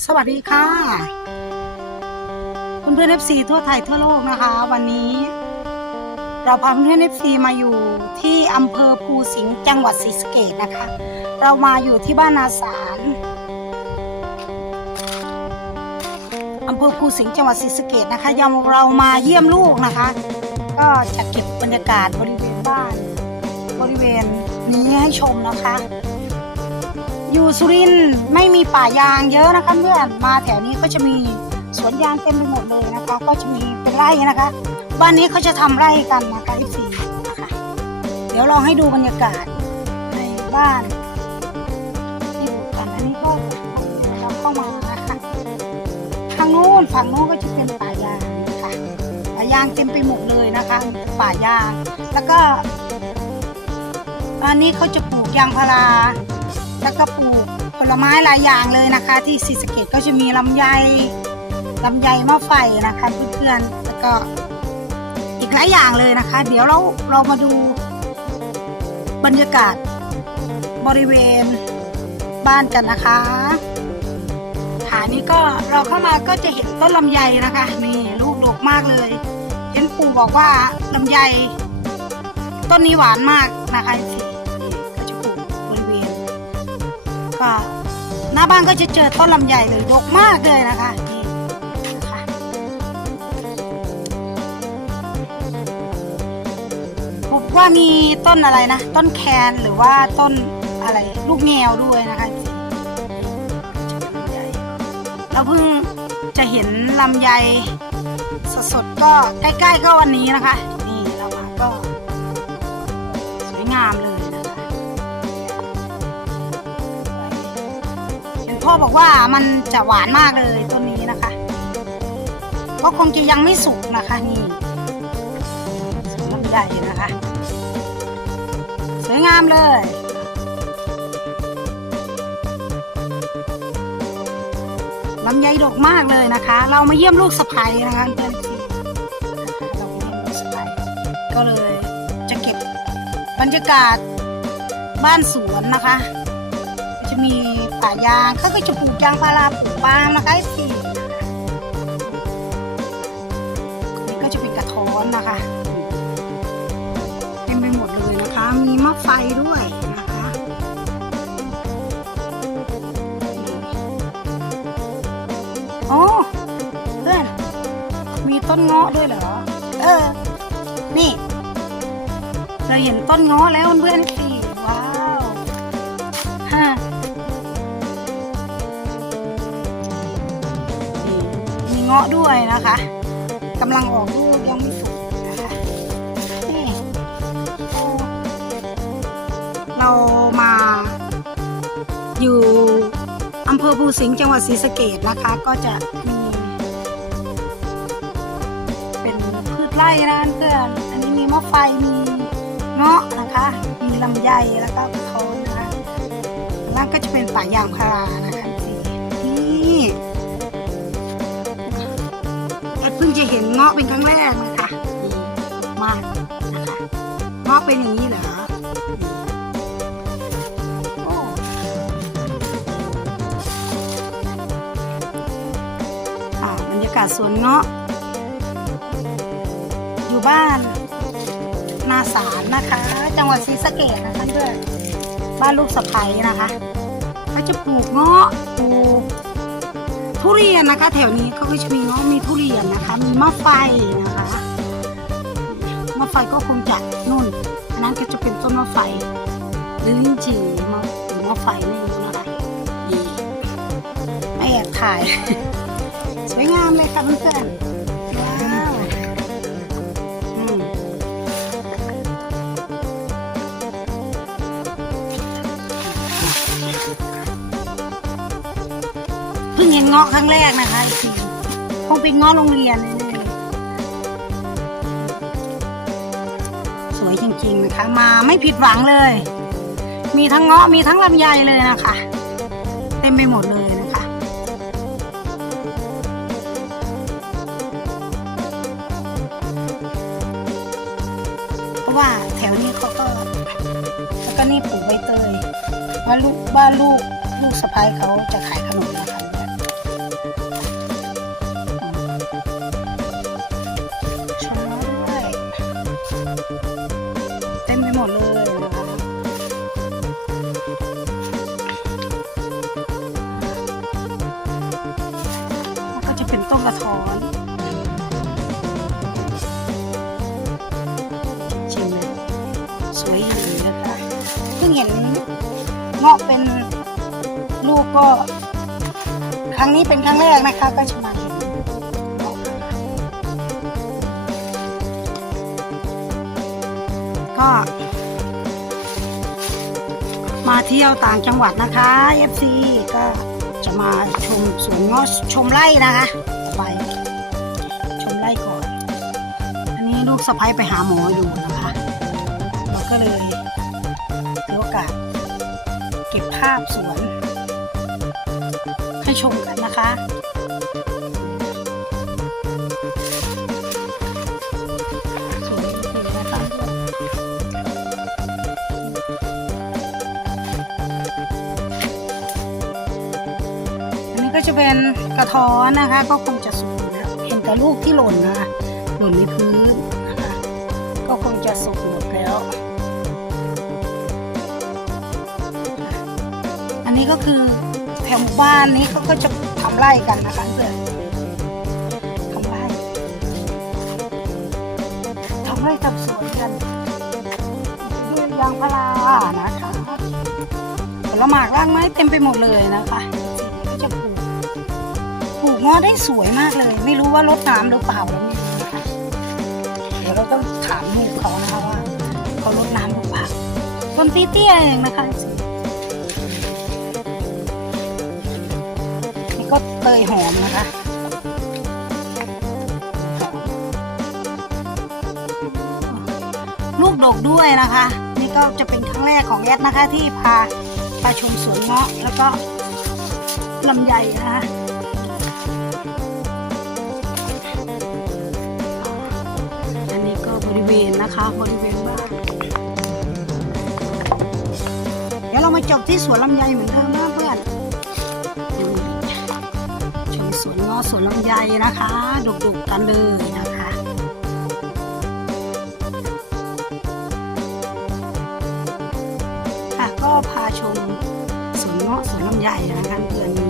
สวัสดีค่ะเพื่อนๆ FC ทั่วไทยทั่วโลกนะคะ วันนี้ เราพาเพื่อนๆ FC มาอยู่ที่อำเภอภูสิงห์จังหวัดศรีสะเกษนะคะ เรามาอยู่ที่บ้านนาสารอำเภอภูสิงห์จังหวัดศรีสะเกษนะคะยังเรามาเยี่ยมลูกนะคะ ก็จะเก็บบรรยากาศบริเวณบ้าน บริเวณนี้ให้ชมนะคะ อยู่สุรินทร์ไม่มีป่ายางเยอะนะคะเพื่อนมาแถวนี้ก็จะมีสวนยางเต็มไปหมดเลยนะคะ ก็จะมีเป็นไร่นะคะ บ้านนี้เขาจะทำไร่กันนะคะอีสีนะคะเดี๋ยวเราให้ดูบรรยากาศในบ้านที่ปลูกกันอันนี้ก็เราเข้ามานะคะทางนู้นฝั่งนู้นก็จะเป็นป่ายางนะคะป่ายางเต็มไปหมดเลยนะคะ ป่ายางแล้วก็อันนี้เขาจะปลูกยางพารา แล้วก็ปลูกผลไม้หลายอย่างเลยนะคะ ที่ศรีสะเกดก็จะมีลำไยลำไยมะไฟนะคะเพื่อนๆแล้วก็อีกหลายอย่างเลยนะคะ เดี๋ยวเราเรามาดูบรรยากาศบริเวณบ้านกันนะคะฐานนี้ก็เราเข้ามาก็จะเห็นต้นลำไยนะคะนี่ลูกดกมากเลย เห็นปู่บอกว่าลำไยต้นนี้หวานมากนะคะที่ ก็หน้าบ้านก็จะเจอต้นลำไยเลยดกมากเลยนะคะนี่นะคะผมว่ามีต้นอะไรนะ ต้นแคนหรือว่าต้นอะไรลูกแงวด้วยนะคะเราเพิ่งจะเห็นลำไยสดๆก็ใกล้ ๆ ก็วันนี้นะคะ นี่เรามาก็สวยงามเลย พ่อบอกว่ามันจะหวานมากเลยต้นนี้นะคะ ก็คงจะยังไม่สุกนะคะนี่สวนลำไยนะคะ สวยงามเลยลำไยดกมากเลยนะคะ เรามาเยี่ยมลูกสะใภ้นะคะเพื่อนที่เราเยี่ยมลูกสะใภ้ก็เลยจะเก็บบรรยากาศบ้านสวนนะคะ จะมี ป่ายางเขาก็จะปลูกยางพาราปลูกปาล์มนะคะสี่นี่ก็จะเป็นกระท้อนนะคะเต็มไปหมดเลยนะคะ มีมะไฟด้วยนะคะโอ้เพื่อนมีต้นเงาะด้วยเหรอ เออ นี่ เราเห็นต้นเงาะแล้วเพื่อนๆ งาะด้วยนะคะกำลังออกลูกยังไม่สุกนะคะนี่เรามา อยู่อำเภอภูสิงห์จังหวัดศรีสะเกดนะคะ ก็จะมีเป็นพืชไร่นะเพื่อนอันนี้มีมะไฟมีเงาะนะคะ มีลำไยแล้วก็กระท้อนนะคะล่างก็จะเป็นป่ายางพารานะคะนี่ จะเห็นเงาะเป็นครั้งแรกนะคะมากนะคะเงาะเป็นอย่างนี้เหรออ้อ่าบรรยากาศสวนเงาะ อยู่บ้าน นาสารนะคะ จังหวัดศรีสะเกดนะคะเพื่อนบ้านลูกสะใภ้นะคะ ก็จะปลูกเงาะปลูก ทุเรียนนะคะ แถวนี้เขาก็จะมีเนาะมีทุเรียนนะคะ มีมะไฟนะคะมะไฟก็คงจะนุ่น อันนั้นก็จะเป็นต้นมะไฟหรือลิ้นจี่มะหรือมะไฟไม่รู้นะคะดีไม่แอบถ่าย สวยงามเลยค่ะเพื่อนๆ เงาะครั้งแรกนะคะไอทีคงเป็นเงาะโรงเรียนเลยสวยจริงๆนะคะมาไม่ผิดหวังเลย มีทั้งเงาะมีทั้งลำไยเลยนะคะ เต็มไปหมดเลยนะคะเพราะว่าแถวนี้เขาก็แล้วก็นี่ปลูกใบเตยว่าลูกบ้านลูกลูกสะพ้ายเขาจะขายขนมนะคะ ต้นกระท้อนชิมเลยสวยอยู่นะคะเพิ่งเห็นเงาะเป็นลูกก็ ครั้งนี้เป็นครั้งแรกนะคะก็จะมาเห็นเงาก็มาเที่ยวต่างจังหวัดนะคะ FC ก็จะมาชมสวนเงาะชมไร่นะคะ ไป ชมไร่ก่อน อันนี้ลูกสะพ้ยไปหาหมออยู่นะคะเราก็เลยถือโอกาสเก็บภาพสวน ให้ชมกันนะคะสวยจริงๆนะคะอันนี้ก็จะเป็นกระท้อนนะคะ ก็คง แต่ลูกที่หล่นนะคะหล่นในพื้นนะคะก็คงจะสุกหมดแล้ว อันนี้ก็คือแถวบ้านนี้เขาก็จะทำไร่กันนะคะเพื่อนทำไร่ทำไร่ทำสวนกันด้วยยางพารานะคะผลหมากรากไม้เต็มไปหมดเลยนะคะ งอได้สวยมากเลย ไม่รู้ว่ารดน้ำหรือเปล่าแล้วไม่รู้นะคะเดี๋ยวเราต้องถามลูกเขานะคะว่าเขารดน้ำหรือเปล่าต้นเตี้ยๆเองนะคะนี่ก็เตยหอมนะคะลูกดกด้วยนะคะ นี่ก็จะเป็นครั้งแรกของแอดนะคะที่พาปลาชมสวนเงาะแล้วก็ลำไยนะคะ เวณนะคะบริเวณบ้านเดี๋ยวเรามาจบที่สวนลำไยเหมือนเดิมนะเพื่อนชมสวนเงาะสวนลำไยนะคะดุกๆกันเลยนะคะค่ะก็พาชมสวนเงาะสวนลำไยนะคะเพื่อนมี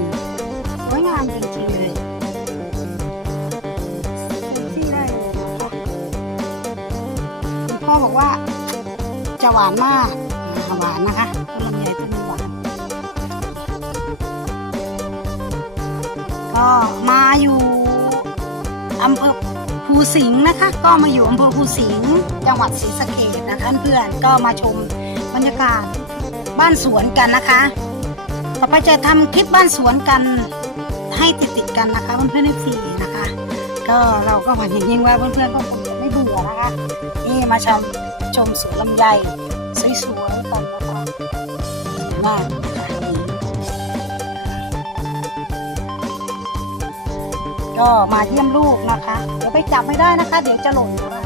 สวยงามจริงๆเลย พ่อบอกว่าจะหวานมากหวานนะคะต้นลำไยต้นนี้หวานก็มาอยู่อำเภอภูสิงห์นะคะ ก็มาอยู่อำเภอภูสิงห์จังหวัดศรีสะเกษนะคะเพื่อนก็มาชมบรรยากาศบ้านสวนกันนะคะต่อไปจะทำคลิปบ้านสวนกันให้ติดติดกันนะคะเพื่อนๆทีนะคะ ก็เราก็หวังอย่างยิ่งว่าเพื่อนๆก็คงือนะคะนี่มาชมชมสวนลำไยสวยๆกันนะคะสวยมากนะคะก็มาเยี่ยมลูกนะคะ เดี๋ยวไปจับไม่ได้นะคะ เดี๋ยวจะหล่นนะคะ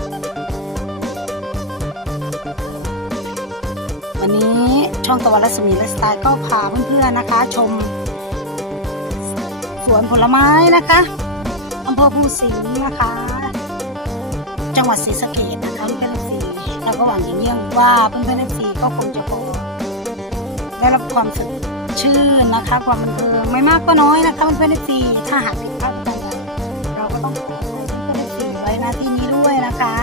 วันนี้ช่องตะวันรัศมีไลฟ์สไตล์ก็พาเพื่อนๆนะคะ ชม สวนผลไม้นะคะอำเภอภูสิงห์นะคะ จังหวัดศรีสะเกษนะคะเพื่อนๆสีเราก็หวังอย่างยิ่งว่าเพื่อนๆสีก็คงจะพอได้รับความสดชื่นนะคะ ความบันเทิงไม่มากก็น้อยนะคะเพื่อนๆสีถ้าหากผิดพลาดประการใดเราก็ต้องขออภัยเพื่อนๆสีไว้น้าที่นี้ด้วยนะคะ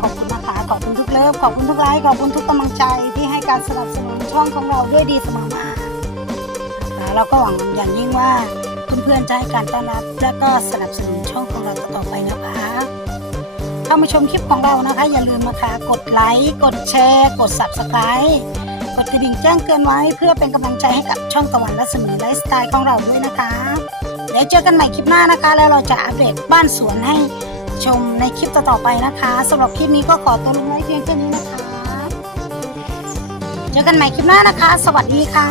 ขอบคุณนะคะขอบคุณทุกเลิฟขอบคุณทุกไลค์ขอบคุณทุกกำลังใจที่ให้การสนับสนุนช่องของเราด้วยดีเสมอมาเราก็หวังอย่างยิ่งว่า เพื่อนๆจะให้การต้อนรับ และก็สนับสนุนช่องของเราต่อไปนะคะเข้ามาชมคลิปของเรานะคะ อย่าลืมนะคะกดไลค์กดแชร์ กด subscribe กดกระดิ่งแจ้งเตือนไว้ เพื่อเป็นกำลังใจให้กับช่องตะวันรัศมีไลฟ์สไตล์ของเราด้วยนะคะเดี๋ยวเจอกันใหม่คลิปหน้านะคะ แล้วเราจะอัปเดตบ้านสวนให้ชมในคลิปต่อๆไปนะคะสำหรับคลิปนี้ก็ขอตัวลงไว้เพียงแค่นี้นะคะ เจอกันใหม่คลิปหน้านะคะ สวัสดีค่ะ